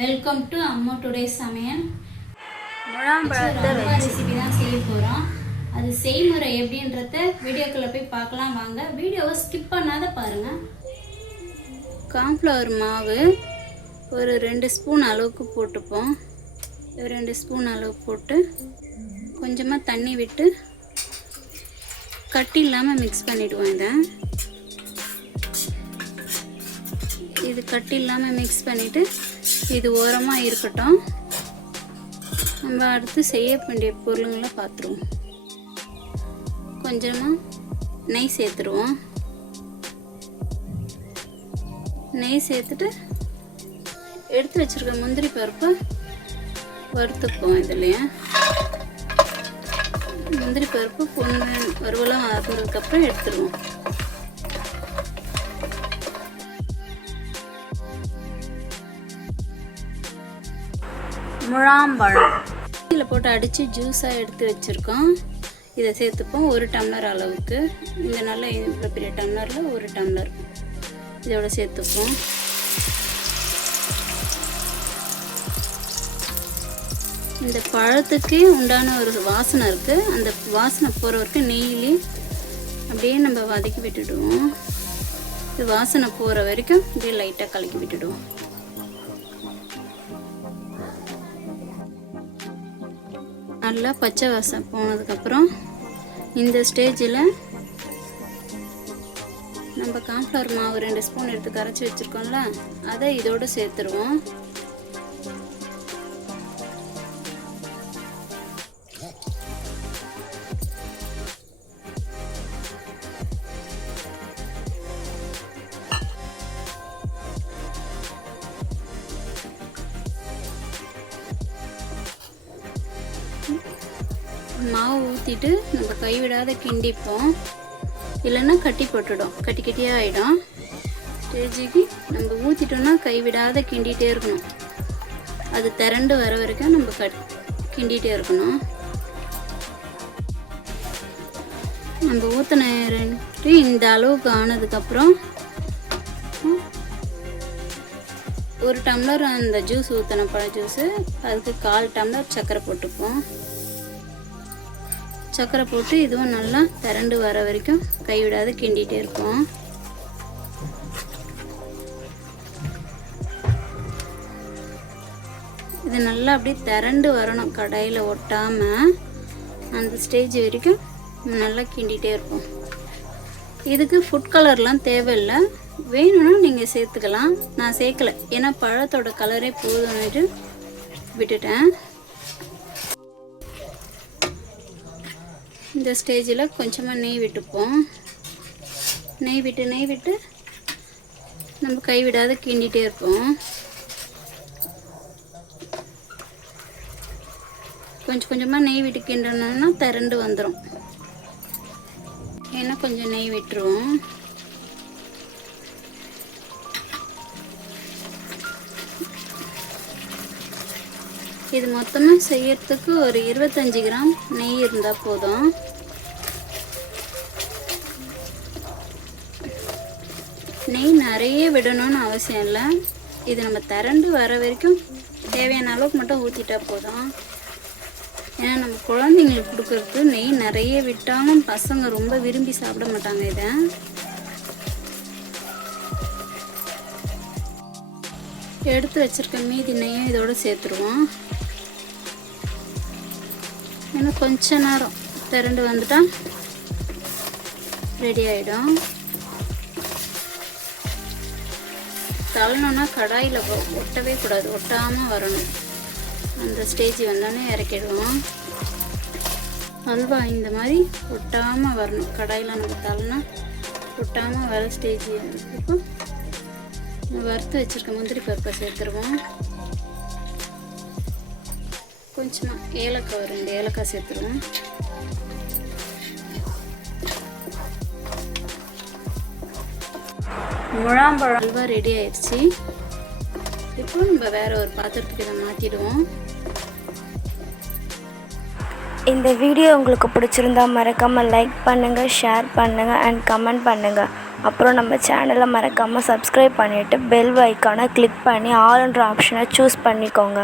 Welcome to அம்மா today சமையல். முழாம்பழத்தை recipe தான் செய்ய போகிறோம். அது செய்முறை எப்படின்றத வீடியோக்குள்ளே போய் பார்க்கலாம் வாங்க. வீடியோவை ஸ்கிப் பண்ணாத பாருங்கள். கார்ன்ஃப்ளவர் மாவு ஒரு 2 ஸ்பூன் அளவுக்கு போட்டுப்போம். 2 ஸ்பூன் அளவு போட்டு கொஞ்சமாக தண்ணி விட்டு கட்டி இல்லாமல் மிக்ஸ் பண்ணிவிடுவோம். இது கட்டி இல்லாமல் மிக்ஸ் பண்ணிவிட்டு இது ஓரமாக இருக்கட்டும். நம்ம அடுத்து செய்ய வேண்டிய பொருளுங்களை பார்த்துருவோம். கொஞ்சமாக நெய் சேர்த்துருவோம். நெய் சேர்த்துட்டு எடுத்து வச்சுருக்க முந்திரி பருப்பை வறுத்துப்போம். இதுலையே முந்திரி பருப்பு பொண்ணு வறுவலாம் ஆகுறதுக்கப்புறம் எடுத்துருவோம். முழாம்பழம் இதில் போட்டு அடித்து ஜூஸாக எடுத்து வச்சுருக்கோம். இதை சேர்த்துப்போம் 1 டம்ளர் அளவுக்கு. இந்த நல்ல இவ்வளோ பெரிய டம்ளரில் 1 டம்ளர் இதோட சேர்த்துப்போம். இந்த பழத்துக்கு உண்டான ஒரு வாசனை இருக்குது. அந்த வாசனை போகிற வரைக்கும் நெய்யிலே அப்படியே நம்ம வதக்கி விட்டுடுவோம். இது வாசனை போகிற வரைக்கும் அப்படியே லைட்டாக கலக்கி விட்டுடுவோம். நல்லா பச்சை வாசனை போனதுக்கப்புறம் இந்த ஸ்டேஜில் நம்ம கார்ன்ஃப்ளவர் மாவு 2 ஸ்பூன் எடுத்து கரைச்சி வச்சுருக்கோம்ல, அதை இதோடு சேர்த்துருவோம். மாவு ஊற்றிட்டு நம்ம கைவிடாத கிண்டிப்போம். இல்லைன்னா கட்டி போட்டுடும், கட்டி கட்டியாக ஆகிடும். ஸ்டேஜுக்கு நம்ம ஊற்றிட்டோம்னா கைவிடாத கிண்டிகிட்டே இருக்கணும். அது திரண்டு வர வரைக்கும் நம்ம கிண்டிகிட்டே இருக்கணும். நம்ம ஊற்றின இந்த அளவுக்கு ஆனதுக்கப்புறம் 1 டம்ளர் அந்த ஜூஸ் ஊற்றின பழ ஜூஸு, அதுக்கு 1/4 டம்ளர் சர்க்கரை போட்டுப்போம். சர்க்கரை போட்டு இதுவும் நல்லா திரண்டு வர வரைக்கும் கைவிடாது கிண்டிகிட்டே இருப்போம். இது நல்லா அப்படியே திரண்டு வரணும், கடாயில் ஒட்டாமல். அந்த ஸ்டேஜ் வரைக்கும் நல்லா கிண்டிகிட்டே இருப்போம். இதுக்கு ஃபுட் கலர்லாம் தேவையில்லை, வேணும்னா நீங்கள் சேர்த்துக்கலாம். நான் சேர்க்கலை, ஏன்னா பழத்தோட கலரே போதும்னுட்டு விட்டுட்டேன். இந்த ஸ்டேஜில் கொஞ்சமாக நெய் விட்டுப்போம். நெய் விட்டு நம்ம கைவிடாத கிண்டிகிட்டே இருப்போம். கொஞ்சமாக நெய் விட்டு கிண்டணும்னா திரண்டு வந்துடும். ஏன்னா கொஞ்சம் நெய் விட்டுருவோம். இது மொத்தமாக செய்யறதுக்கு ஒரு 25 கிராம் நெய் இருந்தால் போதும். நெய் நிறைய விடணும்னு அவசியம் இல்லை. இது நம்ம திரண்டு வர வரைக்கும் தேவையான அளவுக்கு மட்டும் ஊற்றிட்டா போதும். ஏன்னா நம்ம குழந்தைங்களுக்கு கொடுக்கறதுக்கு நெய் நிறைய விட்டாலும் பசங்க ரொம்ப விரும்பி சாப்பிட மாட்டாங்க. இதை எடுத்து வச்சிருக்க மீதி நெய்யும் இதோடு சேர்த்துருவோம். ஏன்னா கொஞ்ச நேரம் திரண்டு வந்துட்டா ரெடி ஆகிடும். தள்ளணுன்னா கடாயில் ஒட்டவே கூடாது, ஒட்டாமல் வரணும். அந்த ஸ்டேஜ் வந்தோடனே இறக்கிடுவோம். அல்வா இந்த மாதிரி ஒட்டாமல் வரணும். கடாயில் நம்ம தள்ளனா ஒட்டாமல் வர ஸ்டேஜ். இப்போ வறுத்து வச்சுருக்க முந்திரி பருப்பை சேர்த்துருவோம். கொஞ்சமாக ஏலக்காய் 2 ஏலக்காய் சேர்த்துருவோம். முழாம்பழம் அல்வா ரெடி ஆயிடுச்சு. இப்போ நம்ம வேறு ஒரு பாத்திரத்துக்கு இதை மாற்றிடுவோம். இந்த வீடியோ உங்களுக்கு பிடிச்சிருந்தா மறக்காமல் லைக் பண்ணுங்கள், ஷேர் பண்ணுங்கள் அண்ட் கமெண்ட் பண்ணுங்கள். அப்புறம் நம்ம சேனலை மறக்காமல் சப்ஸ்கிரைப் பண்ணிவிட்டு பெல் ஐக்கானை கிளிக் பண்ணி ஆல்ன்ற ஆப்ஷனை சூஸ் பண்ணிக்கோங்க.